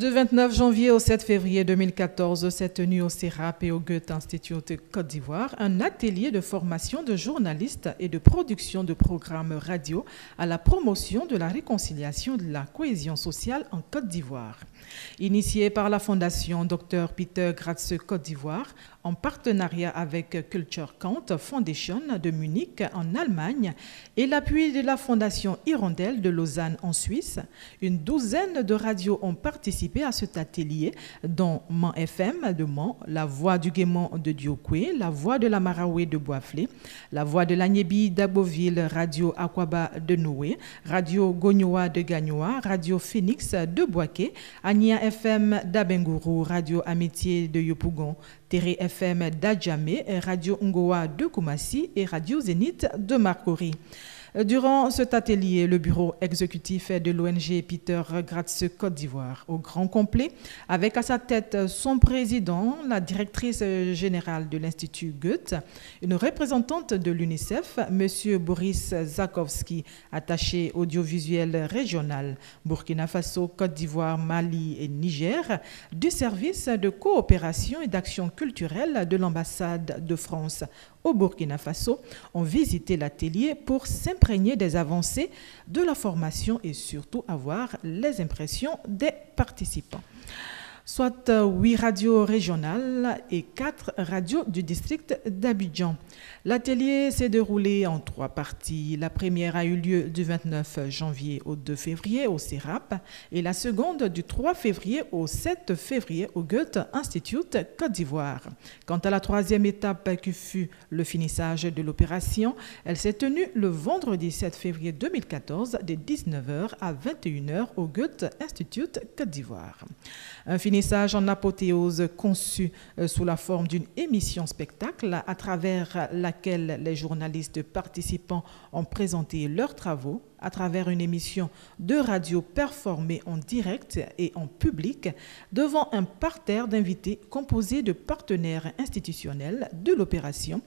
Du 29 janvier au 7 février 2014 s'est tenu au CERAP et au Goethe Institute Côte d'Ivoire un atelier de formation de journalistes et de production de programmes radio à la promotion de la réconciliation et de la cohésion sociale en Côte d'Ivoire. Initié par la Fondation Dr Peter Gratze Côte d'Ivoire en partenariat avec Culture Count Foundation de Munich en Allemagne et l'appui de la Fondation Hirondelle de Lausanne en Suisse, une douzaine de radios ont participé à cet atelier, dont Mans FM de Mans, La Voix du Guémon de Diokwe, La Voix de la Maraoué de Boisflé, La Voix de l'Agnébi d'Aboville, Radio Aquaba de Noué, Radio Gognoa de Gagnoa, Radio Phoenix de Boaké, Ania FM d'Abengourou, Radio Amitié de Yopougon, Terre FM d'Adjamé, Radio Ngoa de Koumassi et Radio Zénith de Marcory. Durant cet atelier, le bureau exécutif de l'ONG Peter Gratze Côte d'Ivoire, au grand complet, avec à sa tête son président, la directrice générale de l'Institut Goethe, une représentante de l'UNICEF, M. Boris Zakowski, attaché audiovisuel régional Burkina Faso, Côte d'Ivoire, Mali et Niger, du service de coopération et d'action culturelle de l'ambassade de France au Burkina Faso, ont visité l'atelier pour s'imprégner des avancées de la formation et surtout avoir les impressions des participants. Soit 8 radios régionales et 4 radios du district d'Abidjan. L'atelier s'est déroulé en 3 parties. La première a eu lieu du 29 janvier au 2 février au CERAP et la seconde du 3 février au 7 février au Goethe Institute Côte d'Ivoire. Quant à la troisième étape qui fut le finissage de l'opération, elle s'est tenue le vendredi 7 février 2014 de 19h à 21h au Goethe Institute Côte d'Ivoire. Un finissage en apothéose conçu sous la forme d'une émission spectacle à travers laquelle les journalistes participants ont présenté leurs travaux à travers une émission de radio performée en direct et en public devant un parterre d'invités composé de partenaires institutionnels de l'opération,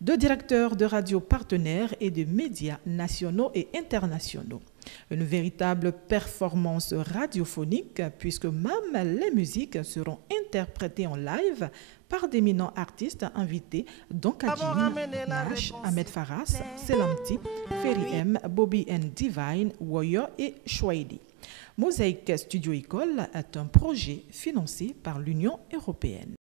de directeurs de radio partenaires et de médias nationaux et internationaux. Une véritable performance radiophonique puisque même les musiques seront interprétées en live par d'éminents artistes invités dont Kadjili, Nash, Ahmed Faras, Selamti, Ferry M, Bobby N. Divine, Woyo et Chouaidi. Mosaïque Studio École est un projet financé par l'Union européenne.